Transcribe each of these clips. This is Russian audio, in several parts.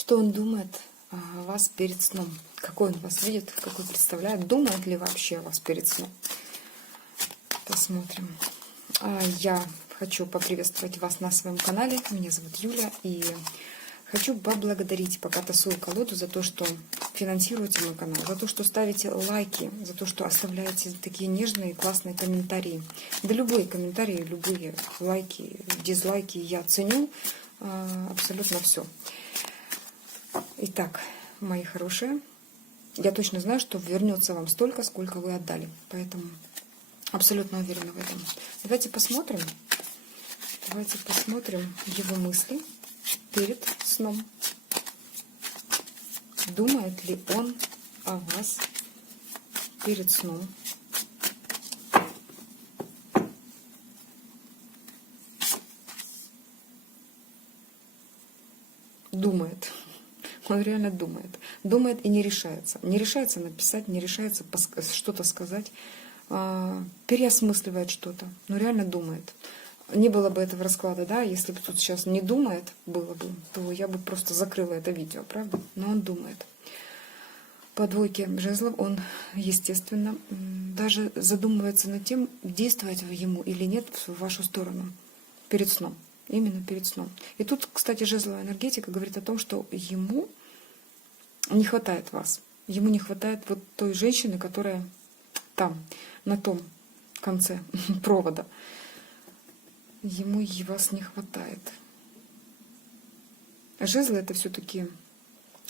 Что он думает о вас перед сном? Какой он вас видит, какой представляет? Думает ли вообще о вас перед сном? Посмотрим. Я хочу поприветствовать вас на своем канале. Меня зовут Юля. И хочу поблагодарить, пока тасую колоду, за то, что финансируете мой канал, за то, что ставите лайки, за то, что оставляете такие нежные, классные комментарии. Да любые комментарии, любые лайки, дизлайки я ценю. Абсолютно все. Итак, мои хорошие, я точно знаю, что вернется вам столько, сколько вы отдали. Поэтому абсолютно уверена в этом. Давайте посмотрим его мысли перед сном. Думает ли он о вас перед сном? Думает. Он реально думает. Думает и не решается. Не решается написать, не решается что-то сказать, переосмысливает что-то. Но реально думает. Не было бы этого расклада, да, если бы тут сейчас не думает, было бы, то я бы просто закрыла это видео, правда? Но он думает. По двойке жезлов он, естественно, даже задумывается над тем, действовать ему или нет в вашу сторону перед сном. Именно перед сном. И тут, кстати, жезловая энергетика говорит о том, что ему не хватает вас. Ему не хватает вот той женщины, которая там, на том конце провода. Ему и вас не хватает. Жезлы — это все-таки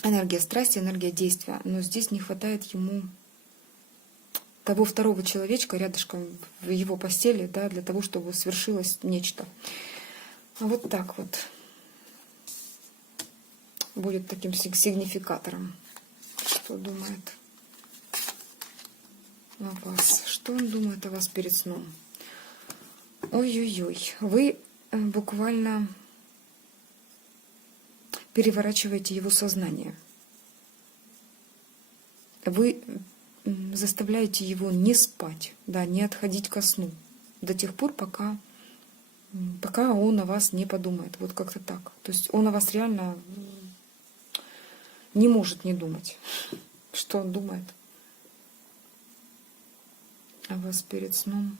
энергия страсти, энергия действия. Но здесь не хватает ему того второго человечка рядышком в его постели, да, для того, чтобы свершилось нечто. Вот так вот будет таким сигнификатором. Что думает о вас? Что он думает о вас перед сном? Ой-ой-ой. Вы буквально переворачиваете его сознание. Вы заставляете его не спать, да, не отходить ко сну до тех пор, пока он о вас не подумает. Вот как-то так. То есть он о вас реально не может не думать. Что он думает о вас перед сном?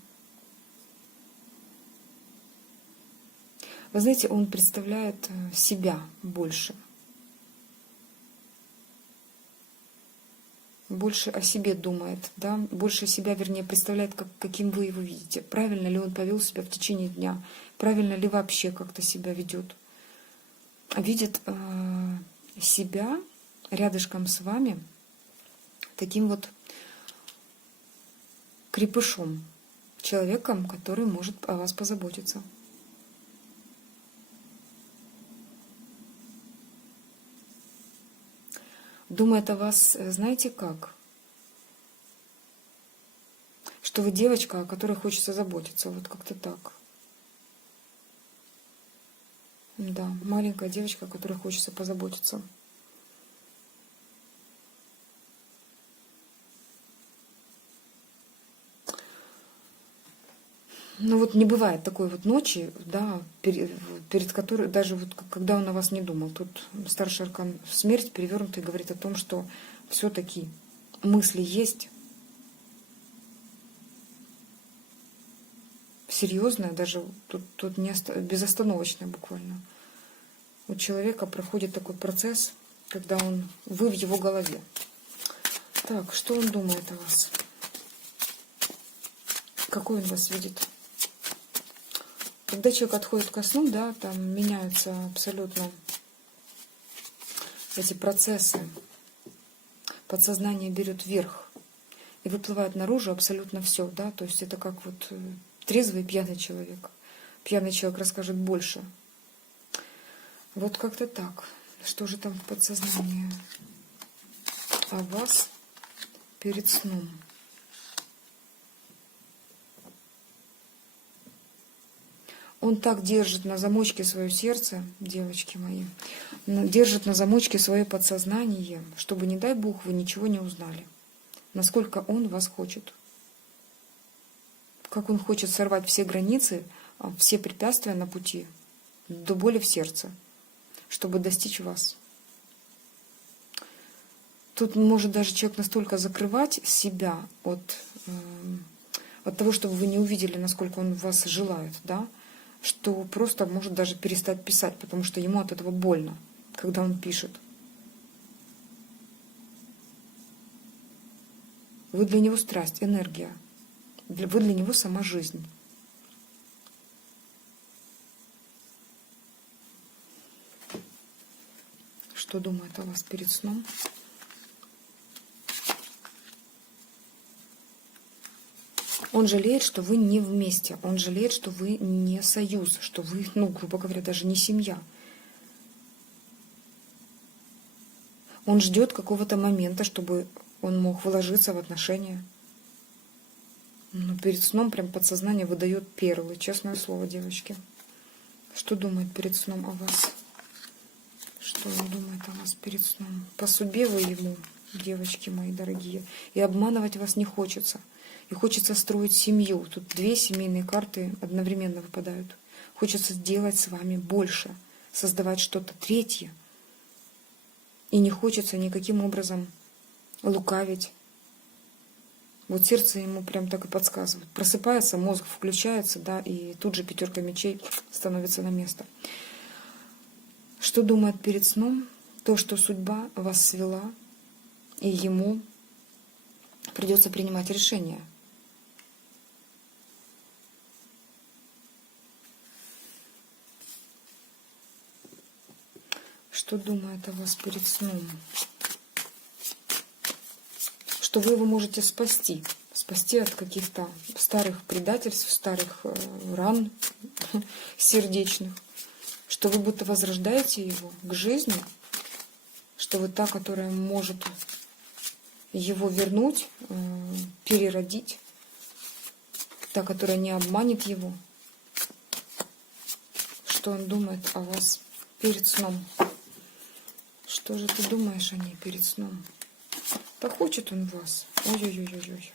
Вы знаете, он представляет себя больше. Больше о себе думает, да? Больше себя, вернее, представляет, каким вы его видите. Правильно ли он повел себя в течение дня? Правильно ли вообще как-то себя ведет? Видит себя рядышком с вами таким вот крепышом, человеком, который может о вас позаботиться. Думает о вас, знаете как? Что вы девочка, о которой хочется заботиться. Вот как-то так. Да, маленькая девочка, о которой хочется позаботиться. Ну вот не бывает такой вот ночи, да, перед которой, даже вот когда он о вас не думал. Тут старший аркан смерть перевернутый говорит о том, что все-таки мысли есть. Серьезная, даже тут не безостановочная буквально. У человека проходит такой процесс, когда вы в его голове. Так, что он думает о вас? Какой он вас видит? Когда человек отходит ко сну, да, там меняются абсолютно эти процессы. Подсознание берет вверх и выплывает наружу абсолютно все, да, то есть это как вот трезвый и пьяный человек. Пьяный человек расскажет больше. Вот как-то так. Что же там в подсознании о вас перед сном? Он так держит на замочке свое сердце, девочки мои, держит на замочке свое подсознание, чтобы, не дай Бог, вы ничего не узнали. Насколько он вас хочет. Как он хочет сорвать все границы, все препятствия на пути, до боли в сердце, чтобы достичь вас. Тут может даже человек настолько закрывать себя от того, чтобы вы не увидели, насколько он вас желает, да, что просто может даже перестать писать, потому что ему от этого больно, когда он пишет. Вы для него страсть, энергия. Вы для него сама жизнь. Что думает о вас перед сном? Он жалеет, что вы не вместе. Он жалеет, что вы не союз, что вы, грубо говоря, даже не семья. Он ждет какого-то момента, чтобы он мог вложиться в отношения. Но перед сном прям подсознание выдает перлы. Честное слово, девочки. Что думает перед сном о вас? Что он думает о вас перед сном? По судьбе вы ему, девочки мои дорогие. И обманывать вас не хочется. И хочется строить семью. Тут две семейные карты одновременно выпадают. Хочется сделать с вами больше. Создавать что-то третье. И не хочется никаким образом лукавить. Вот сердце ему прям так и подсказывает. Просыпается, мозг включается, да, и тут же 5 мечей становится на место. Что думает перед сном? То, что судьба вас свела, и ему придется принимать решение. Что думает о вас перед сном? Что вы его можете спасти. Спасти от каких-то старых предательств, старых ран сердечных. Что вы будто возрождаете его к жизни. Что вы та, которая может его вернуть, переродить. Та, которая не обманет его. Что он думает о вас перед сном? Что же ты думаешь о ней перед сном? Да хочет он вас. Ой-ой-ой-ой.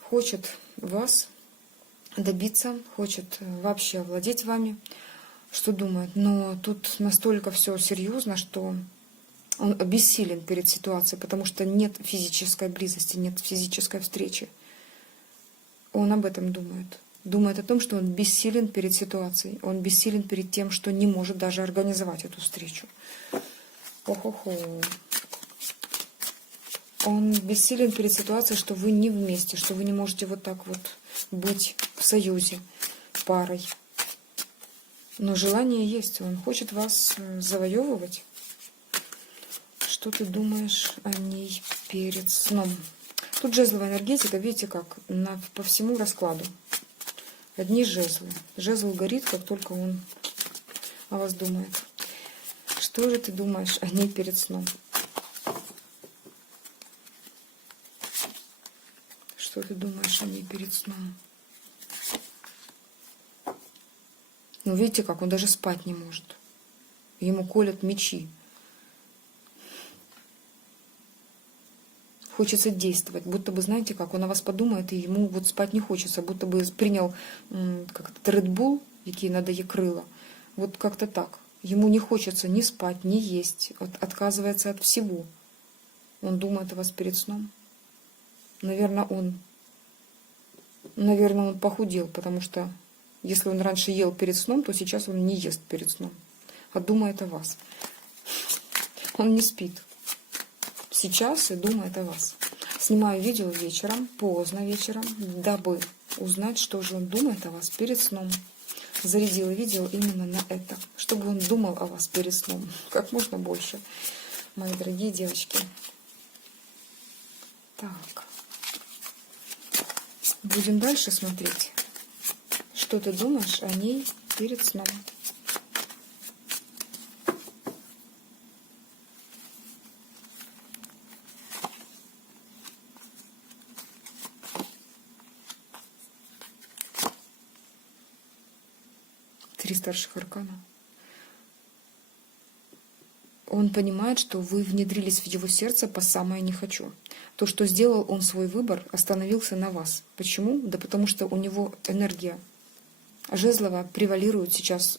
Хочет вас добиться, хочет вообще овладеть вами. Что думает? Но тут настолько все серьезно, что он бессилен перед ситуацией, потому что нет физической близости, нет физической встречи. Он об этом думает. Думает о том, что он бессилен перед ситуацией. Он бессилен перед тем, что не может даже организовать эту встречу. Ох-охо. Он бессилен перед ситуацией, что вы не вместе, что вы не можете вот так вот быть в союзе, парой. Но желание есть, он хочет вас завоевывать. Что ты думаешь о ней перед сном? Тут жезловая энергетика, видите как, по всему раскладу. Одни жезлы. Жезл горит, как только он о вас думает. Что же ты думаешь о ней перед сном? Что ты думаешь о ней перед сном? Ну, видите как, он даже спать не может. Ему колят мечи. Хочется действовать. Будто бы, знаете как, он о вас подумает, и ему вот спать не хочется. Будто бы принял как-то Red Bull, який надає крила. Вот как-то так. Ему не хочется ни спать, ни есть. Отказывается от всего. Он думает о вас перед сном. Наверное, он похудел, потому что если он раньше ел перед сном, то сейчас он не ест перед сном, а думает о вас. Он не спит сейчас и думает о вас. Снимаю видео вечером, поздно вечером, дабы узнать, что же он думает о вас перед сном. Зарядила видео именно на это, чтобы он думал о вас перед сном как можно больше, мои дорогие девочки. Так. Будем дальше смотреть, что ты думаешь о ней перед сном. Три старших аркана. Он понимает, что вы внедрились в его сердце по самое не хочу. То, что сделал он свой выбор, остановился на вас. Почему? Да потому что у него энергия жезлова превалирует сейчас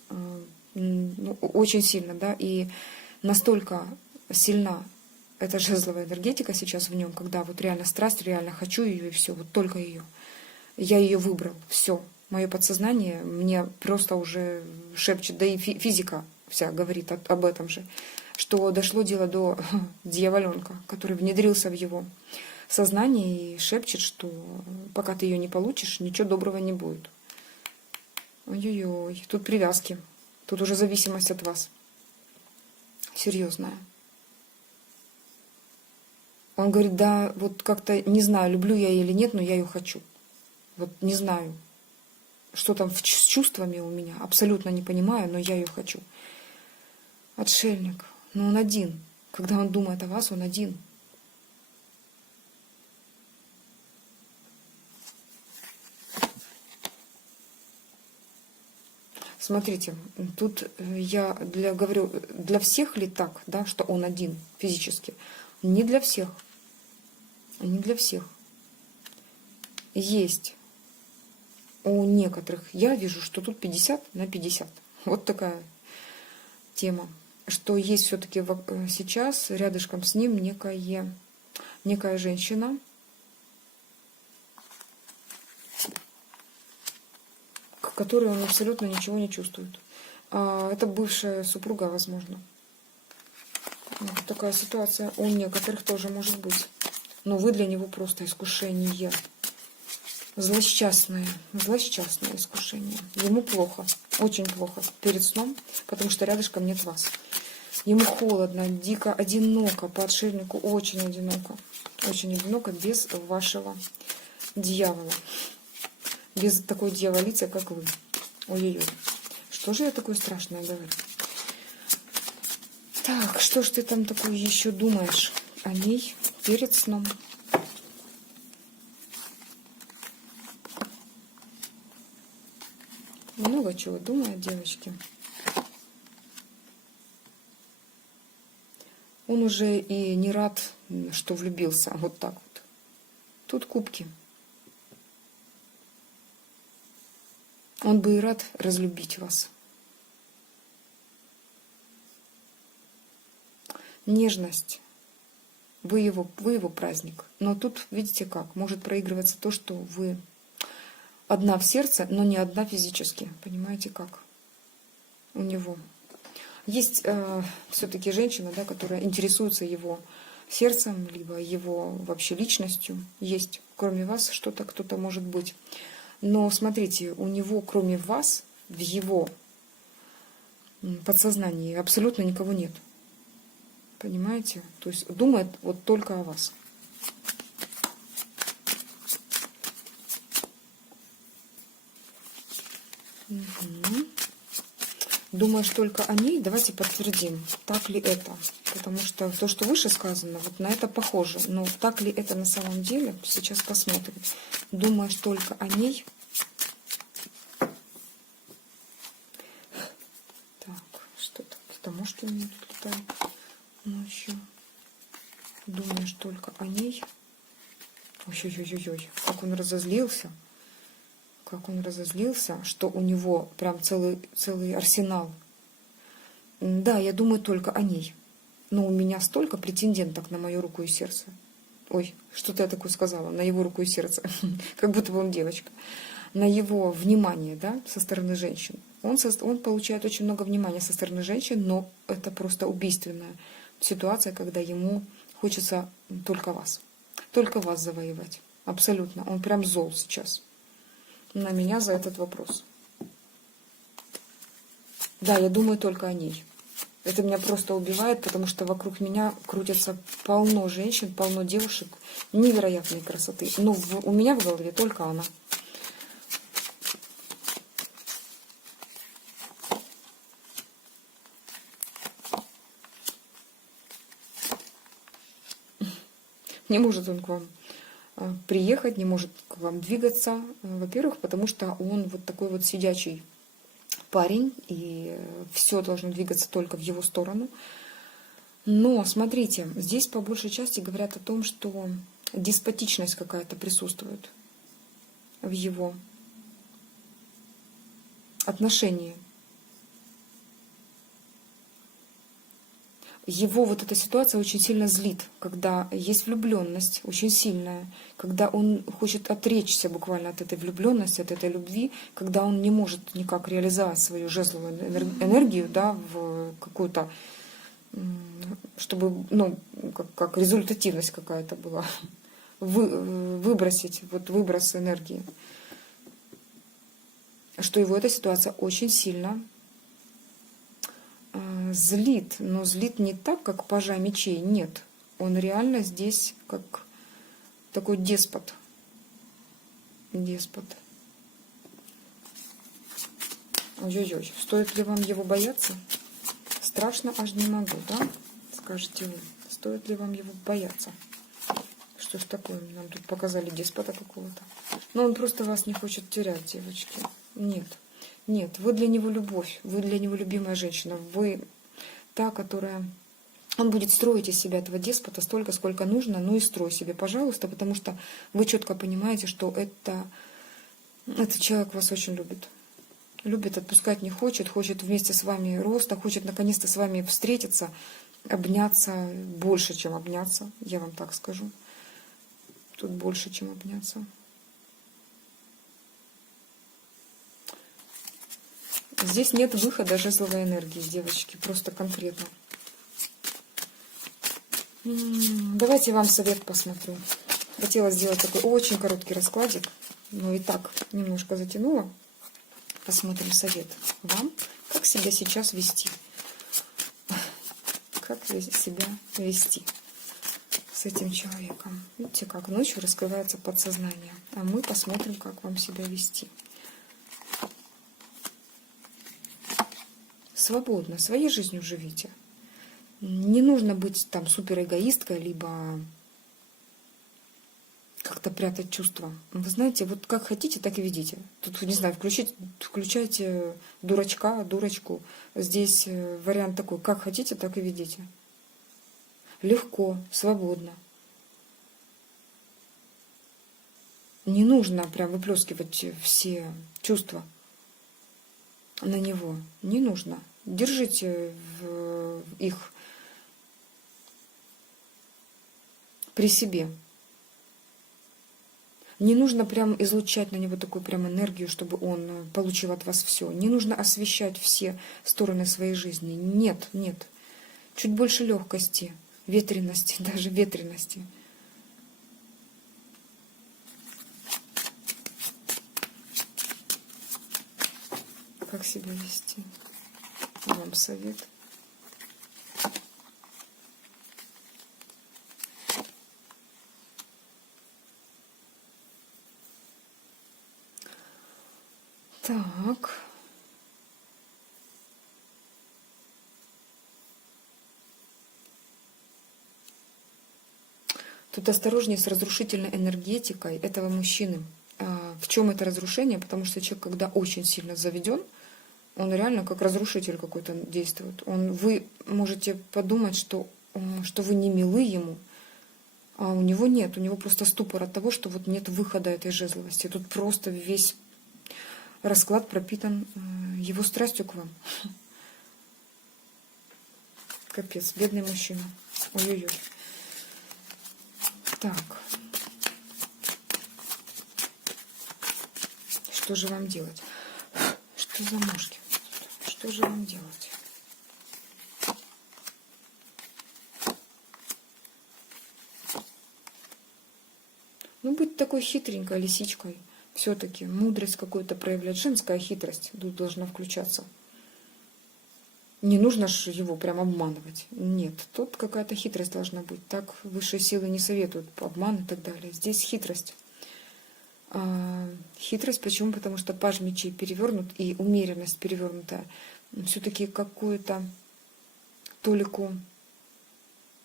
очень сильно, да, и настолько сильна Это жезловая энергетика сейчас в нем, когда вот реально страсть, реально хочу ее и все, вот только ее. Я ее выбрал, все. Мое подсознание мне просто уже шепчет, да и физика вся говорит об этом же, что дошло дело до дьяволенка, который внедрился в его сознание и шепчет, что пока ты ее не получишь, ничего доброго не будет. Ой-ой-ой, тут привязки, тут уже зависимость от вас. Серьезная. Он говорит, да, вот как-то не знаю, люблю я ее или нет, но я ее хочу. Вот не знаю, что там с чувствами у меня, абсолютно не понимаю, но я ее хочу. Отшельник, но он один. Когда он думает о вас, он один. Смотрите, тут я говорю, для всех ли так, да, что он один физически? Не для всех. Не для всех. Есть у некоторых, я вижу, что тут 50 на 50. Вот такая тема. Что есть все-таки сейчас рядышком с ним некая женщина, к которой он абсолютно ничего не чувствует. Это бывшая супруга, возможно. Вот такая ситуация у некоторых тоже может быть. Но вы для него просто искушение. Злосчастное искушение. Ему плохо, очень плохо перед сном, потому что рядышком нет вас. Ему холодно, дико одиноко, по отшельнику очень одиноко. Очень одиноко без вашего дьявола. Без такой дьяволицы, как вы. Ой-ой-ой. Что же я такое страшное говорю? Так, что ж ты там такое еще думаешь о ней перед сном? Много чего думает, девочки. Он уже и не рад, что влюбился. Вот так вот. Тут кубки. Он бы и рад разлюбить вас. Нежность. Вы его праздник. Но тут, видите как, может проигрываться то, что вы одна в сердце, но не одна физически. Понимаете как? У него. Есть все-таки женщина, да, которая интересуется его сердцем, либо его вообще личностью. Есть, кроме вас, что-то, кто-то может быть. Но смотрите, у него, кроме вас, в его подсознании абсолютно никого нет. Понимаете? То есть думает вот только о вас. Угу. Думаешь только о ней? Давайте подтвердим, так ли это. Потому что то, что выше сказано, вот на это похоже. Но так ли это на самом деле? Сейчас посмотрим. Думаешь только о ней? Так, что-то. Это может у меня тут летает ночью. Думаешь только о ней? Ой-ой-ой-ой, как он разозлился. Как он разозлился, что у него прям целый арсенал. Да, я думаю только о ней. Но у меня столько претенденток на мою руку и сердце. Ой, что-то я такое сказала, на его руку и сердце. Как будто бы он девочка. На его внимание, да, со стороны женщин. Он получает очень много внимания со стороны женщин, но это просто убийственная ситуация, когда ему хочется только вас завоевать. Абсолютно. Он прям зол сейчас на меня за этот вопрос. Да, я думаю только о ней. Это меня просто убивает, потому что вокруг меня крутятся полно женщин, полно девушек невероятной красоты. Но у меня в голове только она. Не может он к вам приехать, не может к вам двигаться. Во-первых, потому что он вот такой вот сидячий парень, и все должно двигаться только в его сторону. Но, смотрите, здесь по большей части говорят о том, что деспотичность какая-то присутствует в его отношении. его вот эта ситуация очень сильно злит, когда есть влюбленность очень сильная, когда он хочет отречься буквально от этой влюбленности, от этой любви, когда он не может никак реализовать свою жезловую энергию, да, в какую-то, чтобы, ну, как результативность какая-то была, выбросить, вот выброс энергии. Что его эта ситуация очень сильно злит, но злит не так, как пажа мечей, нет. Он реально здесь как такой деспот. Деспот. Ой-ой-ой, стоит ли вам его бояться? Страшно аж не могу, да? Скажете вы. Стоит ли вам его бояться? Что ж такое? Нам тут показали деспота какого-то. Но он просто вас не хочет терять, девочки. Нет. Нет, вы для него любовь, вы для него любимая женщина, вы та, которая... Он будет строить из себя этого деспота столько, сколько нужно, ну и строй себе, пожалуйста, потому что вы четко понимаете, что этот человек вас очень любит. Любит, отпускать не хочет, хочет вместе с вами роста, хочет наконец-то с вами встретиться, обняться, больше, чем обняться, я вам так скажу. Тут больше, чем обняться. Здесь нет выхода жезловой энергии, девочки, просто конкретно. Давайте я вам совет посмотрю. Хотела сделать такой очень короткий раскладик, но и так немножко затянула. Посмотрим совет вам, как себя сейчас вести. Как себя вести с этим человеком. Видите, как ночью раскрывается подсознание. А мы посмотрим, как вам себя вести. Свободно, своей жизнью живите. Не нужно быть там супер эгоисткой, либо как-то прятать чувства. Вы знаете, вот как хотите, так и ведите. Тут, не знаю, включайте дурачка, дурочку. Здесь вариант такой, как хотите, так и ведите. Легко, свободно. Не нужно прям выплескивать все чувства на него. Не нужно. Держите их при себе. Не нужно прям излучать на него такую прям энергию, чтобы он получил от вас все. Не нужно освещать все стороны своей жизни. Нет, нет. Чуть больше легкости, ветрености, даже ветрености. Как себя вести? Вам совет. Так. Тут осторожнее с разрушительной энергетикой этого мужчины. В чем это разрушение? Потому что человек, когда очень сильно заведен, он реально как разрушитель какой-то действует. Вы можете подумать, что вы не милы ему, а у него нет. У него просто ступор от того, что вот нет выхода этой жезловости. Тут просто весь расклад пропитан его страстью к вам. Капец, бедный мужчина. Ой-ой-ой. Так. Что же вам делать? Что за мушки? Что же вам делать? Ну, быть такой хитренькой лисичкой. Все-таки мудрость какую-то проявлять. Женская хитрость тут должна включаться. Не нужно же его прям обманывать. Нет, тут какая-то хитрость должна быть. Так высшие силы не советуют обман и так далее. Здесь хитрость. Хитрость почему? Потому что паж мечей перевернут и умеренность перевернутая. Все-таки какую-то толику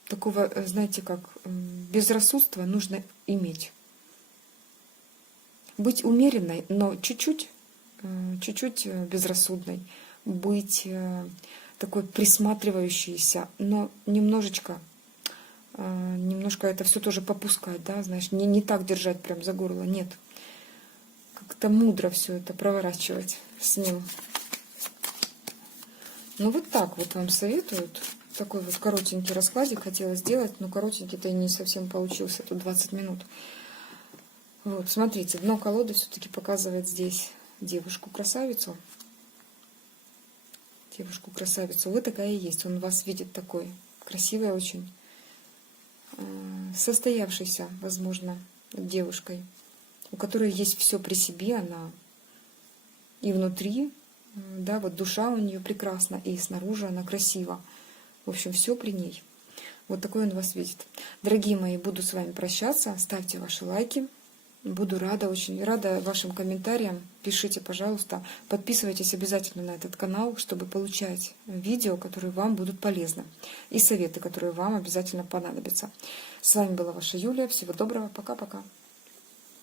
такого, знаете, как безрассудства нужно иметь. Быть умеренной, но чуть-чуть безрассудной. Быть такой присматривающейся, но немножко это все тоже попускать, да, знаешь, не так держать прям за горло, нет. Как-то мудро все это проворачивать с ним. Ну вот так вот вам советуют. такой вот коротенький раскладик хотела сделать, но коротенький-то и не совсем получился, тут 20 минут. Вот, смотрите, дно колоды все-таки показывает здесь девушку-красавицу. Девушку-красавицу. Вы такая и есть. Он вас видит такой. Красивой очень. Состоявшейся, возможно, девушкой, у которой есть все при себе. Она и внутри, да, вот душа у нее прекрасна, и снаружи она красива. В общем, все при ней. Вот такой он вас видит. Дорогие мои, буду с вами прощаться. Ставьте ваши лайки. Буду рада, очень рада вашим комментариям. Пишите, пожалуйста. Подписывайтесь обязательно на этот канал, чтобы получать видео, которые вам будут полезны. И советы, которые вам обязательно понадобятся. С вами была ваша Юлия. Всего доброго. Пока-пока.